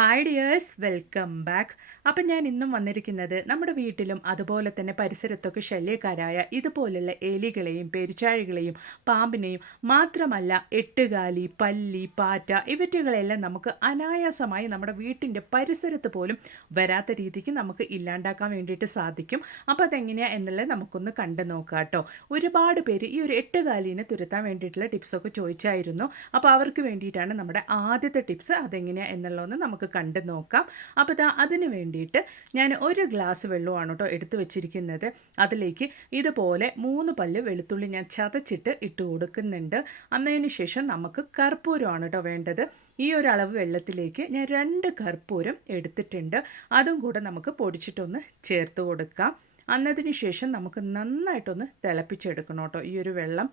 Hi dears, welcome back. അപ്പം ഞാൻ ഇന്നും വന്നിരിക്കുന്നത് നമ്മുടെ വീട്ടിലും അതുപോലെ തന്നെ പരിസരത്തൊക്കെ ശല്യക്കാരായ ഇതുപോലുള്ള എലികളെയും പെരുച്ചാഴികളെയും പാമ്പിനെയും മാത്രമല്ല എട്ടുകാലി, പല്ലി, പാറ്റ ഇവറ്റുകളെല്ലാം നമുക്ക് അനായാസമായി നമ്മുടെ വീട്ടിൻ്റെ പരിസരത്ത് പോലും വരാത്ത രീതിക്ക് നമുക്ക് ഇല്ലാണ്ടാക്കാൻ വേണ്ടിയിട്ട് സാധിക്കും. അപ്പോൾ അതെങ്ങനെയാണ് എന്നുള്ളത് നമുക്കൊന്ന് കണ്ടു നോക്കാം കേട്ടോ. ഒരുപാട് പേര് ഈ ഒരു എട്ടുകാലിനെ തുരത്താൻ വേണ്ടിയിട്ടുള്ള ടിപ്സൊക്കെ ചോദിച്ചായിരുന്നു. അപ്പോൾ അവർക്ക് വേണ്ടിയിട്ടാണ് നമ്മുടെ ആദ്യത്തെ ടിപ്സ്. അതെങ്ങനെയാണ് എന്നുള്ളതൊന്ന് നമുക്ക് കണ്ടു നോക്കാം. അപ്പോൾ അതിന് വേണ്ടിയിട്ട് ഞാൻ ഒരു ഗ്ലാസ് വെള്ളമാണ് കേട്ടോ എടുത്തു വെച്ചിരിക്കുന്നത്. അതിലേക്ക് ഇതുപോലെ 3 പല്ല് വെളുത്തുള്ളി ഞാൻ ചതച്ചിട്ട് ഇട്ട് കൊടുക്കുന്നുണ്ട്. അതിന് ശേഷം നമുക്ക് കർപ്പൂരമാണ് കേട്ടോ വേണ്ടത്. ഈ ഒരു അളവ് വെള്ളത്തിലേക്ക് ഞാൻ 2 കർപ്പൂരം എടുത്തിട്ടുണ്ട്. അതും കൂടെ നമുക്ക് പൊടിച്ചിട്ടൊന്ന് ചേർത്ത് കൊടുക്കാം. അന്നതിന് ശേഷം നമുക്ക് നന്നായിട്ടൊന്ന് തിളപ്പിച്ചെടുക്കണം കേട്ടോ ഈ ഒരു വെള്ളം.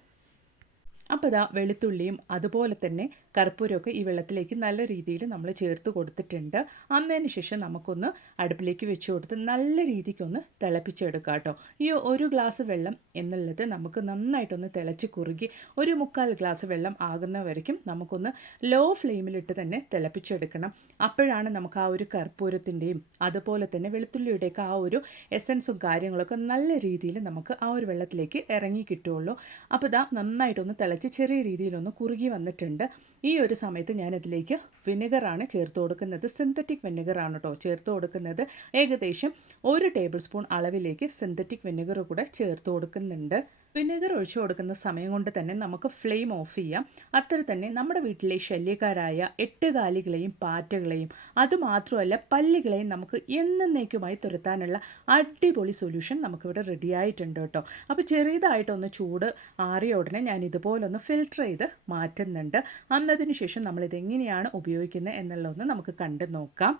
അപ്പോൾ വെളുത്തുള്ളിയും അതുപോലെ തന്നെ കർപ്പൂരമൊക്കെ ഈ വെള്ളത്തിലേക്ക് നല്ല രീതിയിൽ നമ്മൾ ചേർത്ത് കൊടുത്തിട്ടുണ്ട്. അന്നതിന് ശേഷം നമുക്കൊന്ന് അടുപ്പിലേക്ക് വെച്ച് കൊടുത്ത് നല്ല രീതിക്കൊന്ന് തിളപ്പിച്ചെടുക്കാം കേട്ടോ. ഈ ഒരു ഗ്ലാസ് വെള്ളം എന്നുള്ളത് നമുക്ക് നന്നായിട്ടൊന്ന് തിളച്ച് കുറുകി ഒരു 3/4 ഗ്ലാസ് വെള്ളം ആകുന്ന വരയ്ക്കും നമുക്കൊന്ന് ലോ ഫ്ലെയിമിലിട്ട് തന്നെ തിളപ്പിച്ചെടുക്കണം. അപ്പോഴാണ് നമുക്ക് ആ ഒരു കർപ്പൂരത്തിൻ്റെയും അതുപോലെ തന്നെ വെളുത്തുള്ളിയുടെയൊക്കെ ആ ഒരു എസൻസും കാര്യങ്ങളൊക്കെ നല്ല രീതിയിൽ നമുക്ക് ആ ഒരു വെള്ളത്തിലേക്ക് ഇറങ്ങി കിട്ടുകയുള്ളൂ. അപ്പോൾ നന്നായിട്ടൊന്ന് ചെറിയ രീതിയിലൊന്ന് കുറുകി വന്നിട്ടുണ്ട്. ഈ ഒരു സമയത്ത് ഞാനതിലേക്ക് വിനെഗറാണ് ചേർത്ത് കൊടുക്കുന്നത്. സിന്തറ്റിക് വിനെഗറാണ് കേട്ടോ ചേർത്ത് കൊടുക്കുന്നത്. ഏകദേശം 1 ടേബിൾ സ്പൂൺ അളവിലേക്ക് സിന്തറ്റിക് വിനെഗർ കൂടെ ചേർത്ത് കൊടുക്കുന്നുണ്ട്. വിനെഗർ ഒഴിച്ചു കൊടുക്കുന്ന സമയം കൊണ്ട് തന്നെ നമുക്ക് ഫ്ലെയിം ഓഫ് ചെയ്യാം. അത്ര തന്നെ നമ്മുടെ വീട്ടിലെ ശല്യക്കാരായ എട്ടുകാലികളെയും പാറ്റകളെയും അതുമാത്രമല്ല പല്ലികളെയും നമുക്ക് എന്നേക്കുമായി തുരത്താനുള്ള അടിപൊളി സൊല്യൂഷൻ നമുക്കിവിടെ റെഡി ആയിട്ടുണ്ട് കേട്ടോ. അപ്പോൾ ചെറിയതായിട്ടൊന്ന് ചൂട് ആറിയ ഉടനെ ഞാൻ ഇതുപോലൊന്ന് ഫിൽട്ടർ ചെയ്ത് മാറ്റുന്നുണ്ട്. അന്നതിന് ശേഷം നമ്മളിതെങ്ങനെയാണ് ഉപയോഗിക്കുന്നത് എന്നുള്ളതൊന്ന് നമുക്ക് കണ്ടു നോക്കാം.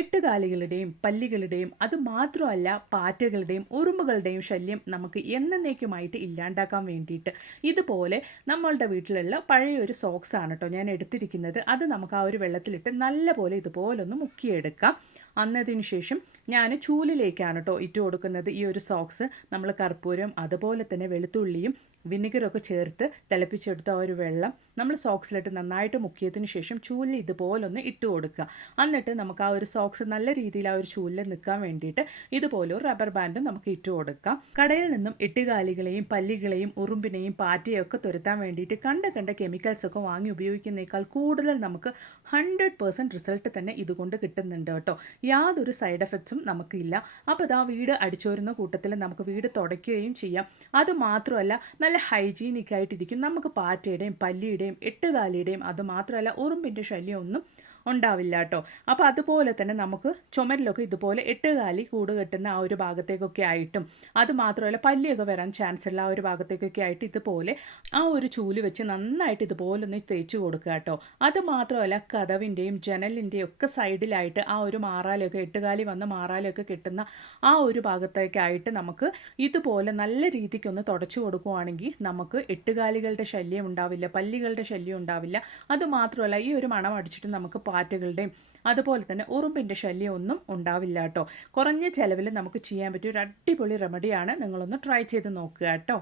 എട്ടുകാലികളുടെയും പല്ലികളുടെയും അതുമാത്രമല്ല പാറ്റകളുടെയും ഉറുമ്പുകളുടെയും ശല്യം നമുക്ക് എന്നേക്കുമായിട്ട് ഇല്ലാണ്ടാക്കാൻ വേണ്ടിയിട്ട് ഇതുപോലെ നമ്മളുടെ വീട്ടിലുള്ള പഴയൊരു സോക്സാണ് കേട്ടോ ഞാൻ എടുത്തിരിക്കുന്നത്. അത് നമുക്ക് ആ ഒരു വെള്ളത്തിലിട്ട് നല്ലപോലെ ഇതുപോലൊന്ന് മുക്കിയെടുക്കാം. അന്നതിന് ശേഷം ഞാൻ ചൂലിലേക്കാണ് കേട്ടോ ഇട്ട് കൊടുക്കുന്നത് ഈ ഒരു സോക്സ്. നമ്മൾ കർപ്പൂരം അതുപോലെ തന്നെ വെളുത്തുള്ളിയും വിനെഗറൊക്കെ ചേർത്ത് തിളപ്പിച്ചെടുത്ത ആ ഒരു വെള്ളം നമ്മൾ സോക്സിലിട്ട് നന്നായിട്ട് മുക്കിയതിന് ശേഷം ചൂലിൽ ഇതുപോലൊന്ന് ഇട്ട് കൊടുക്കുക. എന്നിട്ട് നമുക്ക് ആ ഒരു സോക്സ് നല്ല രീതിയിൽ ആ ഒരു ചൂലിൽ നിൽക്കാൻ വേണ്ടിയിട്ട് ഇതുപോലെ ഒരു റബ്ബർ ബാൻഡും നമുക്ക് ഇട്ട് കൊടുക്കാം. കടയിൽ നിന്നും എട്ടുകാലികളെയും പല്ലികളെയും ഉറുമ്പിനെയും പാറ്റയും ഒക്കെ തുരത്താൻ വേണ്ടിയിട്ട് കണ്ട കെമിക്കൽസ് ഒക്കെ വാങ്ങി ഉപയോഗിക്കുന്നതിനേക്കാൾ കൂടുതൽ നമുക്ക് 100% റിസൾട്ട് തന്നെ ഇതുകൊണ്ട് കിട്ടുന്നുണ്ട് കേട്ടോ. യാതൊരു സൈഡ് എഫക്ട്സും നമുക്കില്ല. അപ്പോൾ വീട് അടിച്ചോരുന്ന കൂട്ടത്തിൽ നമുക്ക് വീട് തുടയ്ക്കുകയും ചെയ്യാം. അതുമാത്രമല്ല നല്ല ഹൈജീനിക് ആയിട്ടിരിക്കും. നമുക്ക് പാറ്റയുടെയും പല്ലിയുടെയും എട്ടുകാലിയുടെയും അതുമാത്രമല്ല ഉറുമ്പിൻ്റെ ശല്യമൊന്നും ഉണ്ടാവില്ല കേട്ടോ. അപ്പോൾ അതുപോലെ തന്നെ നമുക്ക് ചുമരിലൊക്കെ ഇതുപോലെ എട്ടുകാലി കൂട് കെട്ടുന്ന ആ ഒരു ഭാഗത്തേക്കൊക്കെ ആയിട്ടും അതുമാത്രമല്ല പല്ലിയൊക്കെ വരാൻ ചാൻസ് ഉള്ള ആ ഒരു ഭാഗത്തേക്കൊക്കെ ആയിട്ട് ഇതുപോലെ ആ ഒരു ചൂല് വെച്ച് നന്നായിട്ട് ഇതുപോലെ ഒന്ന് തേച്ച് കൊടുക്കുക കേട്ടോ. അതുമാത്രമല്ല കതവിൻ്റെയും ജനലിൻ്റെയും ഒക്കെ സൈഡിലായിട്ട് ആ ഒരു മാറാലൊക്കെ എട്ടുകാലി വന്ന് മാറാലൊക്കെ കിട്ടുന്ന ആ ഒരു ഭാഗത്തേക്കായിട്ട് നമുക്ക് ഇതുപോലെ നല്ല രീതിക്കൊന്ന് തുടച്ചു കൊടുക്കുകയാണെങ്കിൽ നമുക്ക് എട്ടുകാലികളുടെ ശല്യം ഉണ്ടാവില്ല, പല്ലികളുടെ ശല്യം ഉണ്ടാവില്ല. അതുമാത്രമല്ല ഈ ഒരു മണം അടിച്ചിട്ട് നമുക്ക് പാറ്റകളുടെയും അതുപോലെ തന്നെ ഉറുമ്പിൻ്റെ ശല്യം ഒന്നും ഉണ്ടാവില്ല കേട്ടോ. കുറഞ്ഞ ചിലവിൽ നമുക്ക് ചെയ്യാൻ പറ്റിയ ഒരു അടിപൊളി റെമഡിയാണ്. നിങ്ങളൊന്ന് ട്രൈ ചെയ്ത് നോക്കുക കേട്ടോ.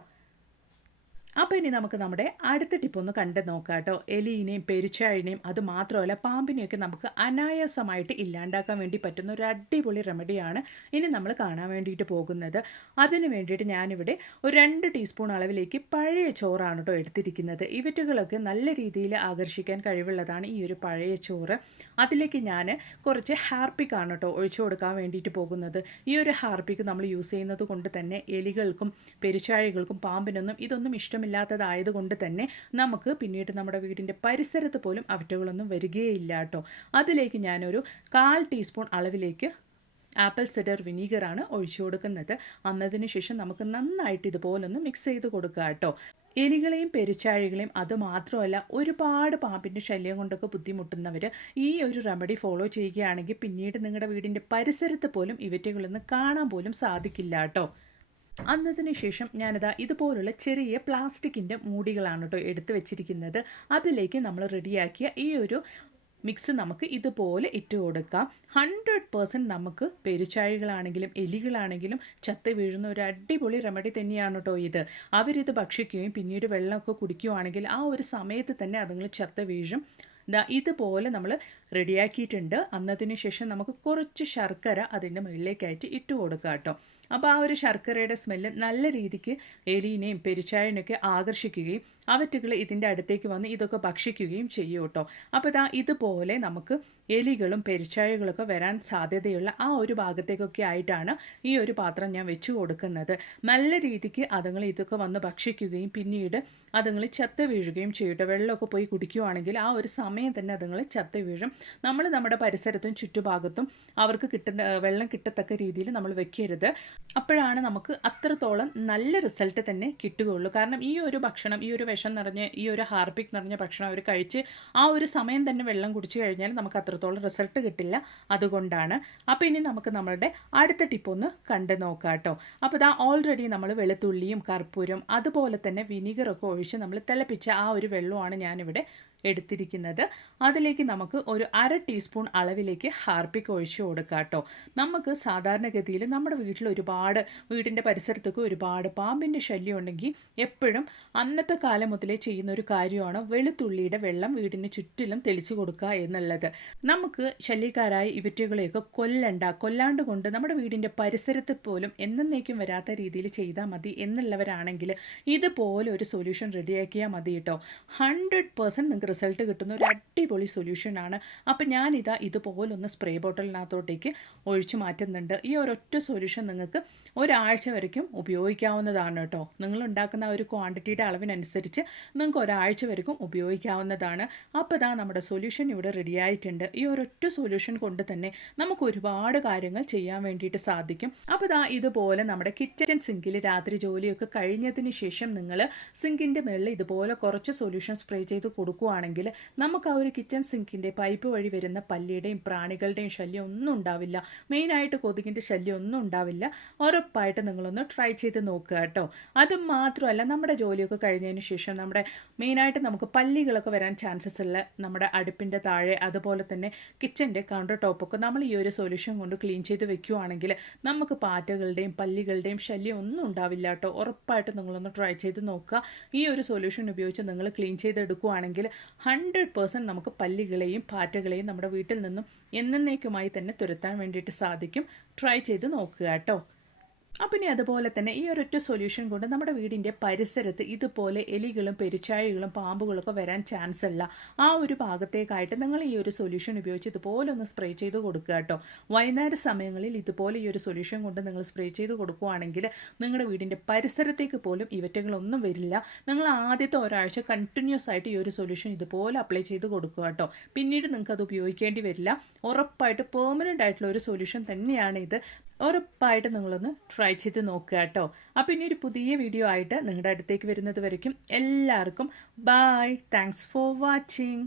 അപ്പോൾ ഇനി നമുക്ക് നമ്മുടെ അടുത്ത ടിപ്പൊന്ന് കണ്ടു നോക്കാം കേട്ടോ. എലീനെയും പെരുച്ചാഴിനെയും അതുമാത്രമല്ല പാമ്പിനെയൊക്കെ നമുക്ക് അനായാസമായിട്ട് ഇല്ലാണ്ടാക്കാൻ വേണ്ടി പറ്റുന്ന ഒരു അടിപൊളി റെമഡിയാണ് ഇനി നമ്മൾ കാണാൻ വേണ്ടിയിട്ട് പോകുന്നത്. അതിന് വേണ്ടിയിട്ട് ഞാനിവിടെ ഒരു 2 ടീസ്പൂൺ അളവിലേക്ക് പഴയ ചോറാണ് കേട്ടോ എടുത്തിരിക്കുന്നത്. ഇവറ്റുകളൊക്കെ നല്ല രീതിയിൽ ആകർഷിക്കാൻ കഴിവുള്ളതാണ് ഈ ഒരു പഴയ ചോറ്. അതിലേക്ക് ഞാൻ കുറച്ച് ഹാർപ്പിക്കാണ് കേട്ടോ ഒഴിച്ചു കൊടുക്കാൻ വേണ്ടിയിട്ട് പോകുന്നത്. ഈ ഒരു ഹാർപ്പിക്ക് നമ്മൾ യൂസ് ചെയ്യുന്നത് കൊണ്ട് തന്നെ എലികൾക്കും പെരുച്ചാഴികൾക്കും പാമ്പിനൊന്നും ഇതൊന്നും ഇഷ്ടമില്ലാത്തതായതുകൊണ്ട് തന്നെ നമുക്ക് പിന്നീട് നമ്മുടെ വീടിൻ്റെ പരിസരത്ത് പോലും അവറ്റകളൊന്നും വരികയില്ല കേട്ടോ. അതിലേക്ക് ഞാനൊരു 1/4 ടീസ്പൂൺ അളവിലേക്ക് ആപ്പിൾ സിഡർ വിനീഗറാണ് ഒഴിച്ചു കൊടുക്കുന്നത്. അന്നതിന് ശേഷം നമുക്ക് നന്നായിട്ട് ഇതുപോലൊന്ന് മിക്സ് ചെയ്ത് കൊടുക്കുക കേട്ടോ. എലികളെയും പെരുച്ചാഴികളെയും അതുമാത്രമല്ല ഒരുപാട് പാമ്പിൻ്റെ ശല്യം കൊണ്ടൊക്കെ ബുദ്ധിമുട്ടുന്നവർ ഈ ഒരു റെമഡി ഫോളോ ചെയ്യുകയാണെങ്കിൽ പിന്നീട് നിങ്ങളുടെ വീടിൻ്റെ പരിസരത്ത് പോലും ഇവറ്റകളൊന്നും കാണാൻ പോലും സാധിക്കില്ല കേട്ടോ. അന്നതിന് ശേഷം ഞാനിതാ ഇതുപോലുള്ള ചെറിയ പ്ലാസ്റ്റിക്കിൻ്റെ മൂടികളാണ് കേട്ടോ എടുത്ത് വെച്ചിരിക്കുന്നത്. അതിലേക്ക് നമ്മൾ റെഡിയാക്കിയ ഈ ഒരു മിക്സ് നമുക്ക് ഇതുപോലെ ഇട്ട് കൊടുക്കാം. 100% നമുക്ക് പെരുച്ചാഴികളാണെങ്കിലും എലികളാണെങ്കിലും ചത്ത് വീഴുന്ന ഒരു അടിപൊളി റെമഡി തന്നെയാണ് കേട്ടോ ഇത്. അവരിത് ഭക്ഷിക്കുകയും പിന്നീട് വെള്ളമൊക്കെ കുടിക്കുകയാണെങ്കിൽ ആ ഒരു സമയത്ത് തന്നെ അതുങ്ങൾ ചത്ത് വീഴും. ഇതുപോലെ നമ്മൾ റെഡിയാക്കിയിട്ടുണ്ട്. അന്നതിന് ശേഷം നമുക്ക് കുറച്ച് ശർക്കര അതിൻ്റെ മുകളിലേക്കായിട്ട് ഇട്ട് കൊടുക്കാം കേട്ടോ. അപ്പോൾ ആ ഒരു ശർക്കരയുടെ സ്മെല്ല് നല്ല രീതിക്ക് എലീനെയും പെരുച്ചാഴിനെയൊക്കെ ആകർഷിക്കുകയും അവറ്റുകൾ ഇതിൻ്റെ അടുത്തേക്ക് വന്ന് ഇതൊക്കെ ഭക്ഷിക്കുകയും ചെയ്യും കേട്ടോ. അപ്പോൾ ഇതുപോലെ നമുക്ക് എലികളും പെരുച്ചാഴികളൊക്കെ വരാൻ സാധ്യതയുള്ള ആ ഒരു ഭാഗത്തേക്കൊക്കെ ആയിട്ടാണ് ഈ ഒരു പാത്രം ഞാൻ വെച്ച് കൊടുക്കുന്നത്. നല്ല രീതിക്ക് അതുങ്ങൾ ഇതൊക്കെ വന്ന് ഭക്ഷിക്കുകയും പിന്നീട് അതുങ്ങൾ ചത്ത് വീഴുകയും ചെയ്യട്ടെ. വെള്ളമൊക്കെ പോയി കുടിക്കുകയാണെങ്കിൽ ആ ഒരു സമയം തന്നെ അതുങ്ങൾ ചത്ത് വീഴും. നമ്മൾ നമ്മുടെ പരിസരത്തും ചുറ്റുഭാഗത്തും അവർക്ക് വെള്ളം കിട്ടത്തക്ക രീതിയിൽ നമ്മൾ വെക്കരുത്. അപ്പോഴാണ് നമുക്ക് അത്രത്തോളം നല്ല റിസൾട്ട് തന്നെ കിട്ടുകയുള്ളൂ. കാരണം ഈ ഒരു ഭക്ഷണം, ഈ ഒരു വിഷം നിറഞ്ഞ, ഈ ഒരു ഹാർപ്പിക് നിറഞ്ഞ ഭക്ഷണം അവർ കഴിച്ച് ആ ഒരു സമയം തന്നെ വെള്ളം കുടിച്ചു കഴിഞ്ഞാൽ നമുക്ക് അത്രത്തോളം റിസൾട്ട് കിട്ടില്ല. അതുകൊണ്ടാണ്. അപ്പോൾ ഇനി നമുക്ക് നമ്മളുടെ അടുത്ത ടിപ്പ് ഒന്ന് കണ്ടു നോക്കാം കേട്ടോ. അപ്പോൾ ഓൾറെഡി നമ്മൾ വെളുത്തുള്ളിയും കർപ്പൂരം അതുപോലെ തന്നെ വിനീഗറൊക്കെ ഒഴിച്ച് നമ്മൾ തിളപ്പിച്ച ആ ഒരു വെള്ളമാണ് ഞാനിവിടെ എടുത്തിരിക്കുന്നത്. അതിലേക്ക് നമുക്ക് ഒരു 1/2 ടീസ്പൂൺ അളവിലേക്ക് ഹാർപ്പിക് ഒഴിച്ച് കൊടുക്കാം കേട്ടോ. നമുക്ക് സാധാരണഗതിയിൽ നമ്മുടെ വീടിൻ്റെ പരിസരത്തൊക്കെ ഒരുപാട് പാമ്പിൻ്റെ ശല്യം ഉണ്ടെങ്കിൽ എപ്പോഴും അന്നത്തെ കാലം മുതലേ ചെയ്യുന്ന ഒരു കാര്യമാണ് വെളുത്തുള്ളിയുടെ വെള്ളം വീടിന് ചുറ്റിലും തെളിച്ചു കൊടുക്കുക എന്നുള്ളത്. നമുക്ക് ശല്യക്കാരായ ഇവറ്റുകളെയൊക്കെ കൊല്ലാണ്ട് കൊണ്ട് നമ്മുടെ വീടിൻ്റെ പരിസരത്ത് പോലും എന്നേക്കും വരാത്ത രീതിയിൽ ചെയ്താൽ മതി എന്നുള്ളവരാണെങ്കിൽ ഇതുപോലെ ഒരു സൊല്യൂഷൻ റെഡിയാക്കിയാൽ മതി കേട്ടോ. 100% നിങ്ങൾക്ക് റിസൾട്ട് കിട്ടുന്ന ഒരു അടിപൊളി സൊല്യൂഷനാണ്. അപ്പോൾ ഞാനിതാ ഇതുപോലൊന്ന് സ്പ്രേ ബോട്ടിലിനകത്തോട്ടേക്ക് ഒഴിച്ചു മാറ്റുന്നുണ്ട്. ഈ ഒരൊറ്റ സൊല്യൂഷൻ നിങ്ങൾക്ക് ഒരാഴ്ച വരയ്ക്കും ഉപയോഗിക്കാവുന്നതാണ് കേട്ടോ. നിങ്ങൾ ഉണ്ടാക്കുന്ന ഒരു ക്വാണ്ടിറ്റിയുടെ അളവിനനുസരിച്ച് നിങ്ങൾക്ക് ഒരാഴ്ച വരയ്ക്കും ഉപയോഗിക്കാവുന്നതാണ്. അപ്പോൾ നമ്മുടെ സൊല്യൂഷൻ ഇവിടെ റെഡി ആയിട്ടുണ്ട്. ഈ ഒരൊറ്റ സൊല്യൂഷൻ കൊണ്ട് തന്നെ നമുക്ക് ഒരുപാട് കാര്യങ്ങൾ ചെയ്യാൻ വേണ്ടിയിട്ട് സാധിക്കും. അപ്പോൾ ഇതുപോലെ നമ്മുടെ കിച്ചൺ സിങ്കിൽ രാത്രി ജോലിയൊക്കെ കഴിഞ്ഞതിന് ശേഷം നിങ്ങൾ സിങ്കിൻ്റെ മുകളിൽ ഇതുപോലെ കുറച്ച് സൊല്യൂഷൻ സ്പ്രേ ചെയ്ത് കൊടുക്കുകയാണെങ്കിൽ നമുക്ക് ആ ഒരു കിച്ചൺ സിങ്കിൻ്റെ പൈപ്പ് വഴി വരുന്ന പല്ലിയുടെയും പ്രാണികളുടെയും ശല്യം ഒന്നും ഉണ്ടാവില്ല. മെയിനായിട്ട് കൊതുകിൻ്റെ ശല്യം ഒന്നും ഉണ്ടാവില്ല. ഉറപ്പായിട്ട് നിങ്ങളൊന്ന് ട്രൈ ചെയ്ത് നോക്കുക കേട്ടോ. അത് മാത്രമല്ല, നമ്മുടെ ജോലിയൊക്കെ കഴിഞ്ഞതിന് ശേഷം മെയിനായിട്ട് നമുക്ക് പല്ലികളൊക്കെ വരാൻ ചാൻസസ് ഉള്ള നമ്മുടെ അടുപ്പിൻ്റെ താഴെ അതുപോലെ തന്നെ കിച്ചൻ്റെ കൗണ്ടർ ടോപ്പൊക്കെ നമ്മൾ ഈ ഒരു സൊല്യൂഷൻ കൊണ്ട് ക്ലീൻ ചെയ്ത് വെക്കുകയാണെങ്കിൽ നമുക്ക് പാറ്റകളുടെയും പല്ലികളുടെയും ശല്യം ഒന്നും ഉണ്ടാവില്ല കേട്ടോ. ഉറപ്പായിട്ട് നിങ്ങളൊന്ന് ട്രൈ ചെയ്ത് നോക്കുക. ഈ ഒരു സൊല്യൂഷൻ ഉപയോഗിച്ച് നിങ്ങൾ ക്ലീൻ ചെയ്തെടുക്കുകയാണെങ്കിൽ 100% നമുക്ക് പല്ലികളെയും പാറ്റകളെയും നമ്മുടെ വീട്ടിൽ നിന്നും എന്നേക്കുമായി തന്നെ തുരത്താൻ വേണ്ടിയിട്ട് സാധിക്കും. ട്രൈ ചെയ്ത് നോക്കുക കേട്ടോ. അപ്പം ഇനി അതുപോലെ തന്നെ ഈ ഒരൊറ്റ സൊല്യൂഷൻ കൊണ്ട് നമ്മുടെ വീടിൻ്റെ പരിസരത്ത് ഇതുപോലെ എലികളും പെരുച്ചാഴികളും പാമ്പുകളൊക്കെ വരാൻ ചാൻസ് ഇല്ല. ആ ഒരു ഭാഗത്തേക്കായിട്ട് നിങ്ങൾ ഈ ഒരു സൊല്യൂഷൻ ഉപയോഗിച്ച് ഇതുപോലെ ഒന്ന് സ്പ്രേ ചെയ്ത് കൊടുക്കുക കേട്ടോ. വൈകുന്നേര സമയങ്ങളിൽ ഇതുപോലെ ഈ ഒരു സൊല്യൂഷൻ കൊണ്ട് നിങ്ങൾ സ്പ്രേ ചെയ്ത് കൊടുക്കുകയാണെങ്കിൽ നിങ്ങളുടെ വീടിൻ്റെ പരിസരത്തേക്ക് പോലും ഇവറ്റകളൊന്നും വരില്ല. നിങ്ങൾ ആദ്യത്തെ ഒരാഴ്ച കണ്ടിന്യൂസ് ആയിട്ട് ഈ ഒരു സൊല്യൂഷൻ ഇതുപോലെ അപ്ലൈ ചെയ്ത് കൊടുക്കുക കേട്ടോ. പിന്നീട് നിങ്ങൾക്ക് അത് ഉപയോഗിക്കേണ്ടി വരില്ല. ഉറപ്പായിട്ട് പെർമനൻ്റ് ആയിട്ടുള്ള ഒരു സൊല്യൂഷൻ തന്നെയാണ് ഇത്. ഉറപ്പായിട്ട് നിങ്ങളൊന്ന് ട്രൈ ചെയ്ത് നോക്കുക കേട്ടോ. അപ്പോൾ ഇനി ഒരു പുതിയ വീഡിയോ ആയിട്ട് നിങ്ങളുടെ അടുത്തേക്ക് വരുന്നത് വരയ്ക്കും എല്ലാവർക്കും ബൈ. Thanks for watching.